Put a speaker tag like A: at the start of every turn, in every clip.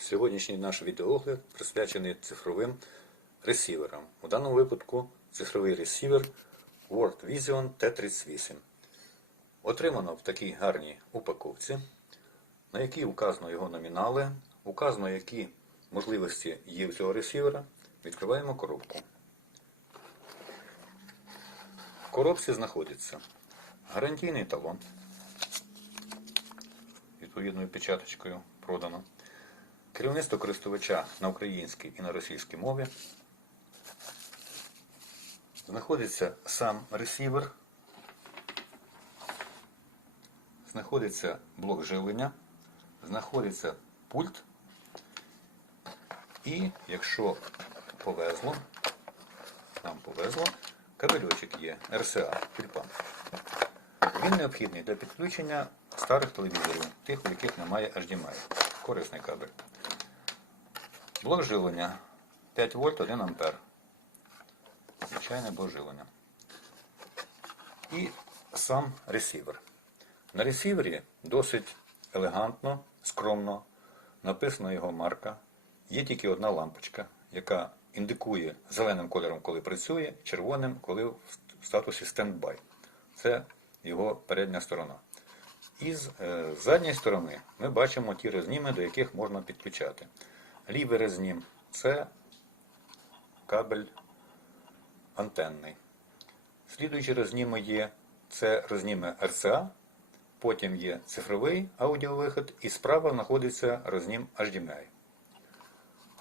A: Сьогоднішній наш відеоогляд присвячений цифровим ресіверам. У даному випадку цифровий ресівер World Vision T38. Отримано в такій гарній упаковці, на якій указано його номінали, указано, які можливості є у цього ресівера. Відкриваємо коробку. В коробці знаходиться гарантійний талон. Відповідною печаточкою продано. Керівництво користувача на українській і на російській мові. Знаходиться сам ресівер. Знаходиться блок живлення. Знаходиться пульт. І якщо повезло, нам повезло, кабельочок є RCA Тюльпан. Він необхідний для підключення старих телевізорів, тих, у яких немає HDMI. Корисний кабель. Блок живлення 5 вольт 1 ампер. Звичайне блок живлення. І сам ресівер. На ресівері досить елегантно, скромно написана його марка. Є тільки одна лампочка, яка індикує зеленим кольором, коли працює, червоним, коли в статусі стендбай. Це його передня сторона. І з е, задньої сторони ми бачимо ті розніми, до яких можна підключати. Лівий рознім це кабель антенний. Слідуючі розніми є це розніми RCA, потім є цифровий аудіовихід, і справа знаходиться рознім HDMI.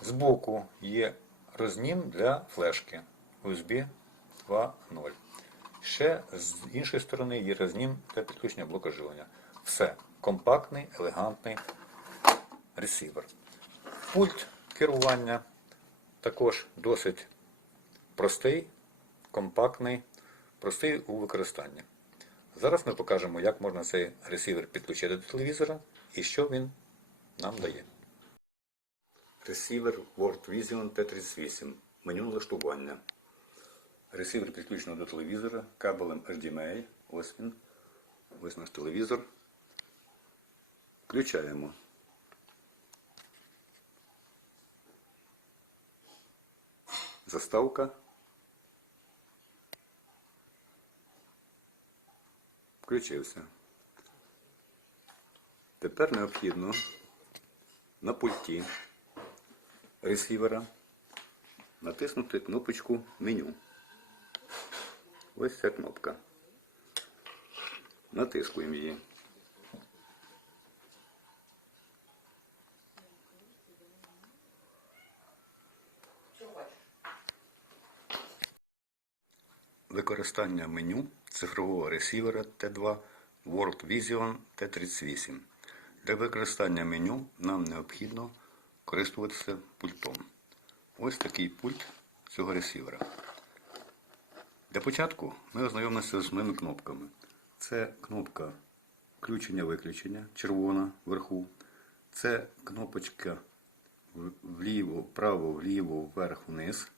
A: Збоку є рознім для флешки USB 2.0. Ще з іншої сторони є рознім для підключення блоку живлення. Все. Компактний, елегантний ресівер. Пульт керування також досить простий, компактний, простий у використанні. Зараз ми покажемо, як можна цей ресівер підключити до телевізора і що він нам дає. Ресівер World Vision T38. Меню налаштування. Ресівер підключено до телевізора кабелем HDMI. Ось він. Ось наш телевізор. Включаємо. Заставка. Включився. Тепер необхідно на пульті ресівера натиснути кнопочку меню. Ось ця кнопка. Натискуємо її. Використання меню цифрового ресівера T2 World Vision T38. Для використання меню нам необхідно користуватися пультом. Ось такий пульт цього ресівера. Для початку ми ознайомимося з основними кнопками. Це кнопка включення-виключення, червона вверху. Це кнопочка вліво, вправо, вліво, вверх, вниз.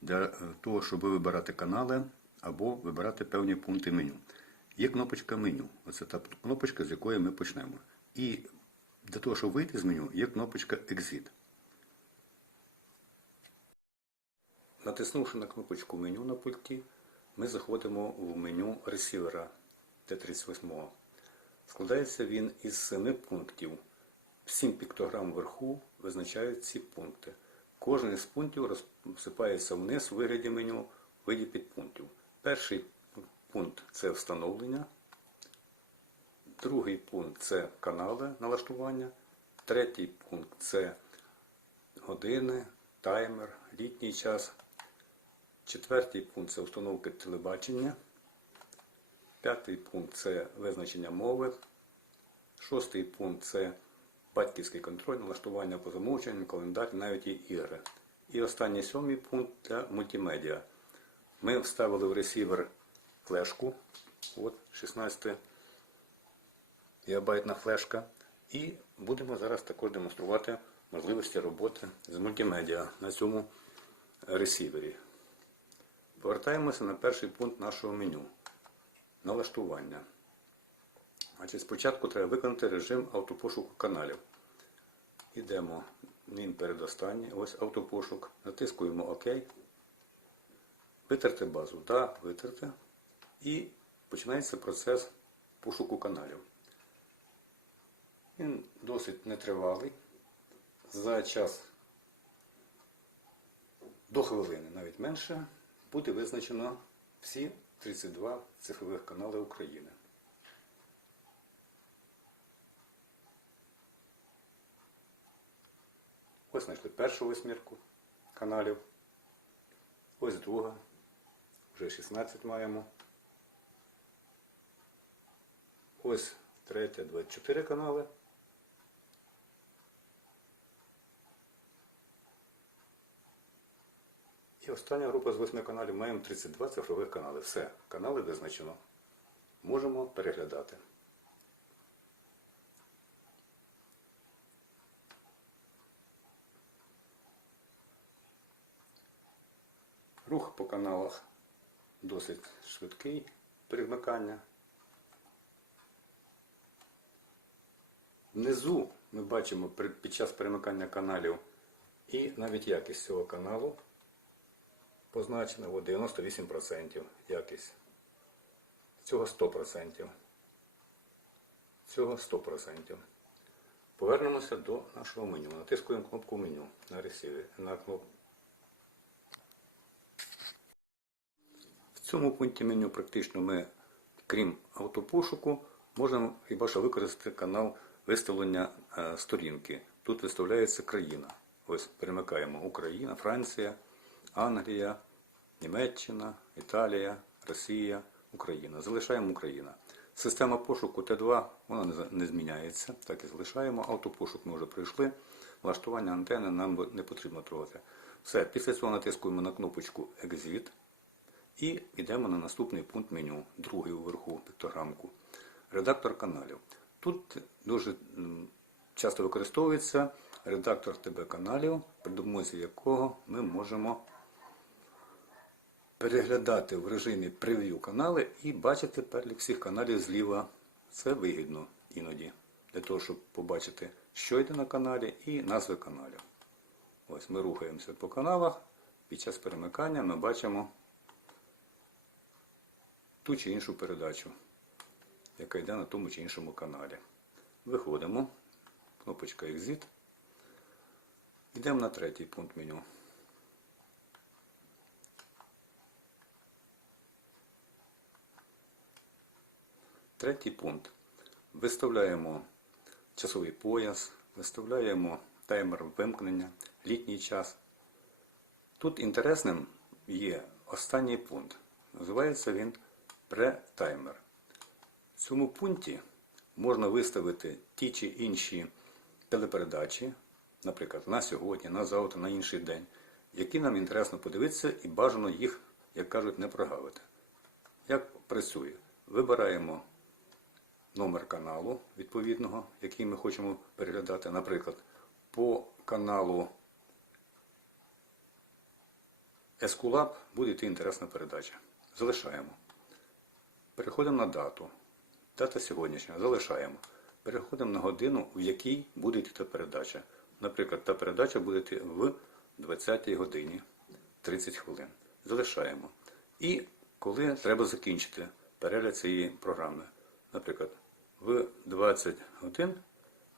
A: Для того, щоб вибирати канали або вибирати певні пункти меню. Є кнопочка меню. Оце та кнопочка, з якої ми почнемо. І для того, щоб вийти з меню, є кнопочка Exit. Натиснувши на кнопочку меню на пульті, ми заходимо в меню ресівера Т-38. Складається він із семи пунктів. Сім піктограм вверху визначають ці пункти. Кожен з пунктів розсипається вниз у вигляді меню в виді підпунктів. Перший пункт це встановлення. Другий пункт це канали налаштування. Третій пункт це години, таймер, літній час. Четвертий пункт це установки телебачення. П'ятий пункт це визначення мови. Шостий пункт це батьківський контроль, налаштування по замовченню, календар, навіть і ігри. І останній сьомий пункт для мультимедіа. Ми вставили в ресівер флешку. От 16 гігабайтна флешка. І будемо зараз також демонструвати можливості роботи з мультимедіа на цьому ресівері. Повертаємося на перший пункт нашого меню. Налаштування. Значить, Спочатку треба виконати режим автопошуку каналів. Йдемо, він передостанній, ось автопошук, натискуємо ОК. Витерти базу, так, витерти. І починається процес пошуку каналів. Він досить нетривалий. За час до хвилини, навіть менше, буде визначено всі 32 цифрових канали України. Ось знайшли першу восьмірку каналів. Ось друга. Вже 16 маємо. Ось третя, 24 канали. І остання група з 8 каналів маємо 32 цифрових канали. Все, канали визначено. Можемо переглядати. Рух по каналах досить швидкий перемикання. Внизу ми бачимо під час перемикання каналів і навіть якість цього каналу позначена от 98% якість. Цього 100%. Цього 100%. Повернемося до нашого меню. Натискуємо кнопку меню на ресіві. На кнопку. В цьому пункті меню практично ми, крім автопошуку, можемо хіба що використати канал виставлення е, сторінки. Тут виставляється країна. Ось перемикаємо Україна, Франція, Англія, Німеччина, Італія, Росія, Україна. Залишаємо Україна. Система пошуку Т2 вона не зміняється, так і залишаємо. Автопошук ми вже пройшли. Влаштування антени нам не потрібно трогати. Все, після цього натискуємо на кнопочку Exit. І йдемо на наступний пункт меню, другий уверху піктограмку. Редактор каналів. Тут дуже часто використовується редактор ТБ каналів, при допомозі якого ми можемо переглядати в режимі прев'ю канали і бачити перелік всіх каналів зліва. Це вигідно іноді, для того, щоб побачити, що йде на каналі, і назви каналів. Ось ми рухаємося по каналах. Під час перемикання ми бачимо ту чи іншу передачу, яка йде на тому чи іншому каналі. Виходимо, кнопочка Exit. Йдемо на третій пункт меню. Третій пункт. Виставляємо часовий пояс, виставляємо таймер вимкнення, літній час. Тут інтересним є останній пункт. Називається він претаймер. В цьому пункті можна виставити ті чи інші телепередачі, наприклад, на сьогодні, на завтра, на інший день, які нам інтересно подивитися і бажано їх, як кажуть, не прогавити. Як працює? Вибираємо номер каналу відповідного, який ми хочемо переглядати. Наприклад, по каналу Ескулап буде йти інтересна передача. Залишаємо. Переходимо на дату. Дата сьогоднішня. Залишаємо. Переходимо на годину, в якій буде йти та передача. Наприклад, та передача буде йти в 20 годині 30 хвилин. Залишаємо. І коли треба закінчити перегляд цієї програми. Наприклад, в 20 годин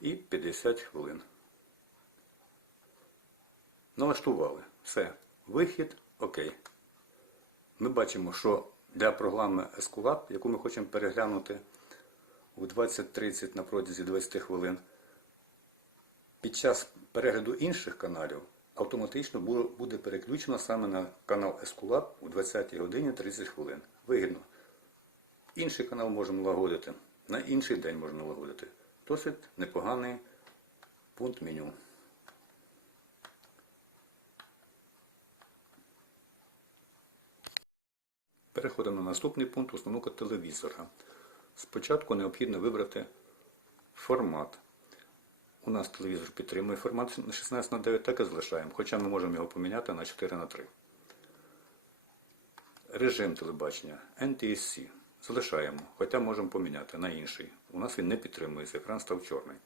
A: і 50 хвилин. Налаштували. Все. Вихід окей. Ми бачимо, що для програми Esculap, яку ми хочемо переглянути у 20.30 на протязі 20 хвилин, під час перегляду інших каналів автоматично буде переключено саме на канал Esculap у 20 годині 30 хвилин. Вигідно. Інший канал можемо налагодити, на інший день можна налагодити. Досить непоганий пункт меню. Переходимо на наступний пункт установка телевізора. Спочатку необхідно вибрати формат. У нас телевізор підтримує формат на 16 на 9, так і залишаємо, хоча ми можемо його поміняти на 4 на 3. Режим телебачення NTSC залишаємо, хоча можемо поміняти на інший. У нас він не підтримується, екран став чорний.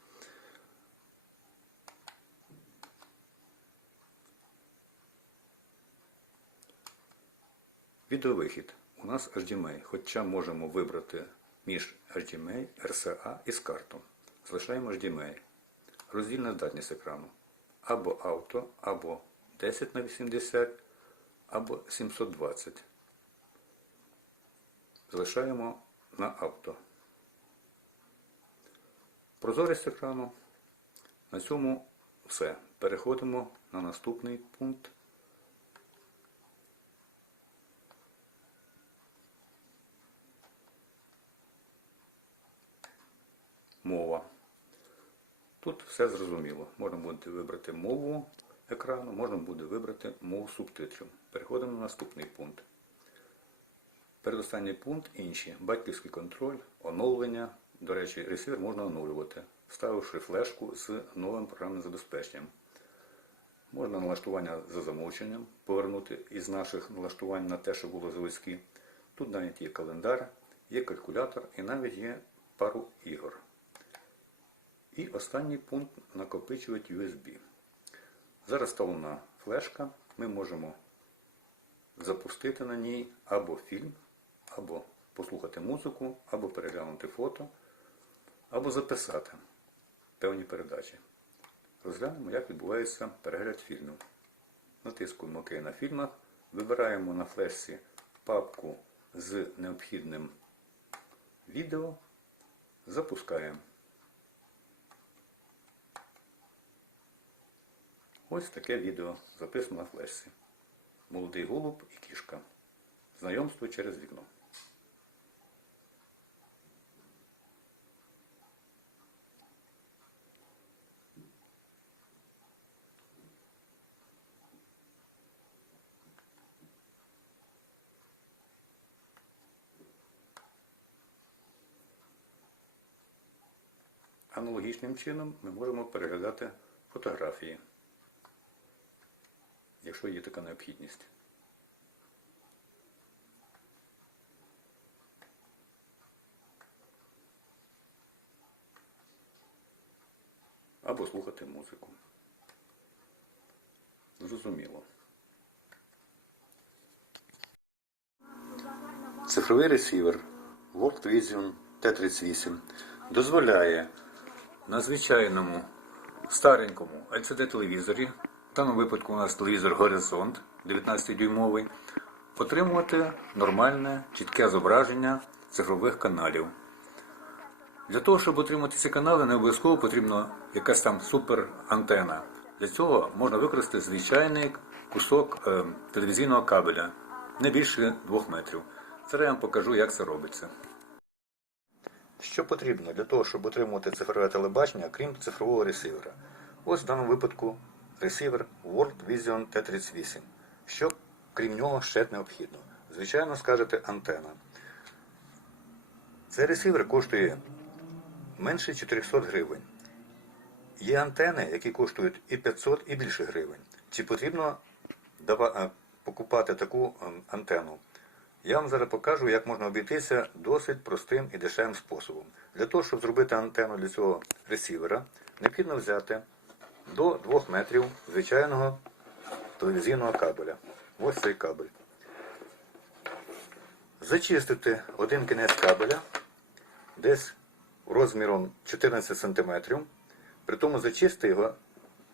A: Відеовихід. У нас HDMI, хоча можемо вибрати між HDMI, RCA і карту. Залишаємо HDMI. Роздільна здатність екрану. Або авто, або 10 на 80, або 720. Залишаємо на авто. Прозорість екрану. На цьому все. Переходимо на наступний пункт. Мова. Тут все зрозуміло. Можна буде вибрати мову екрану, можна буде вибрати мову субтитрів. Переходимо на наступний пункт. Передостанній пункт інші. Батьківський контроль, оновлення. До речі, ресивер можна оновлювати, вставивши флешку з новим програмним забезпеченням. Можна налаштування за замовченням повернути із наших налаштувань на те, що було заводські. Тут навіть є календар, є калькулятор і навіть є пару ігор. І останній пункт накопичувач USB. Зараз вставлена флешка. Ми можемо запустити на ній або фільм, або послухати музику, або переглянути фото, або записати певні передачі. Розглянемо, як відбувається перегляд фільмів. Натискуємо ОК на фільмах, вибираємо на флешці папку з необхідним відео, запускаємо. Ось таке відео записано на флешці. Молодий голуб і кішка. Знайомство через вікно. Аналогічним чином ми можемо переглядати фотографії, якщо є така необхідність. Або слухати музику. Зрозуміло. Цифровий ресівер World Vision T38 дозволяє на звичайному старенькому LCD-телевізорі, в даному випадку у нас телевізор Горизонт 19-дюймовий, отримувати нормальне, чітке зображення цифрових каналів. Для того, щоб отримати ці канали, не обов'язково потрібна якась там суперантена. Для цього можна використати звичайний кусок е, телевізійного кабеля, не більше 2 метрів. Зараз я вам покажу, як це робиться. Що потрібно для того, щоб отримувати цифрове телебачення, крім цифрового ресивера? Ось в даному випадку ресивер World Vision T38. Що крім нього ще необхідно? Звичайно, скажете антена. Цей ресивер коштує менше 400 гривень. Є антени, які коштують і 500, і більше гривень. Чи потрібно е, покупати таку ем, антенну? Я вам зараз покажу, як можна обійтися досить простим і дешевим способом. Для того, щоб зробити антенну для цього ресівера, необхідно взяти до 2 метрів звичайного телевізійного кабеля. Ось цей кабель. Зачистити один кінець кабеля десь розміром 14 см. При тому зачистити його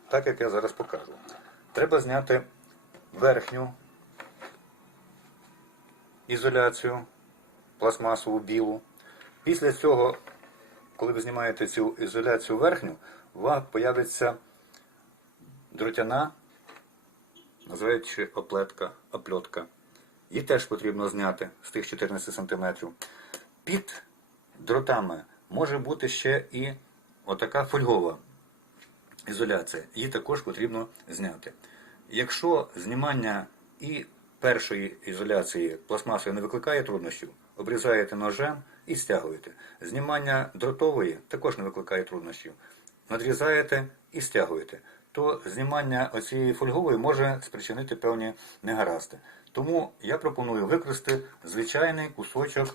A: так, як я зараз покажу. Треба зняти верхню ізоляцію пластмасову білу. Після цього, коли ви знімаєте цю ізоляцію верхню, у вас появиться дротяна, називаючи оплетка, опльотка. Її теж потрібно зняти з тих 14 см. Під дротами може бути ще і отака фольгова ізоляція. Її також потрібно зняти. Якщо знімання і першої ізоляції пластмасою не викликає труднощів, обрізаєте ножем і стягуєте. Знімання дротової також не викликає труднощів. Надрізаєте і стягуєте. То знімання оцієї фольгової може спричинити певні негаразди. Тому я пропоную використати звичайний кусочок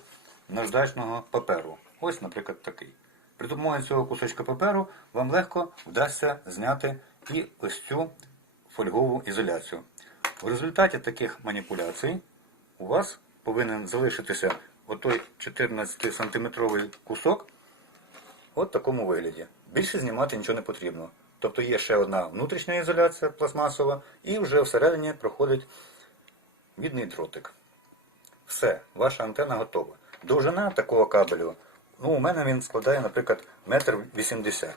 A: наждачного паперу. Ось, наприклад, такий. При допомозі цього кусочка паперу вам легко вдасться зняти і ось цю фольгову ізоляцію. В результаті таких маніпуляцій у вас повинен залишитися отой 14-сантиметровий кусок от такому вигляді. Більше знімати нічого не потрібно. Тобто є ще одна внутрішня ізоляція пластмасова, і вже всередині проходить відний дротик. Все, ваша антена готова. Довжина такого кабелю, ну, у мене він складає, наприклад, метр вісімдесят.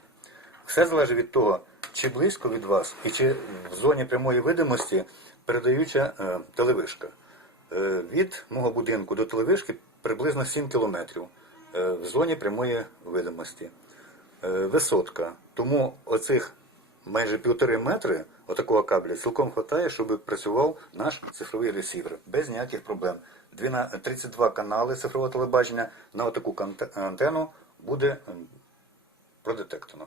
A: Все залежить від того, чи близько від вас і чи в зоні прямої видимості передаюча е, телевишка. Е, від мого будинку до телевишки приблизно 7 кілометрів е, в зоні прямої видимості. Е, висотка. Тому оцих майже півтори метри отакого кабеля цілком вистачає, щоб працював наш цифровий ресівер без ніяких проблем. 32 канали цифрового телебачення на отаку антенну буде м, продетектано.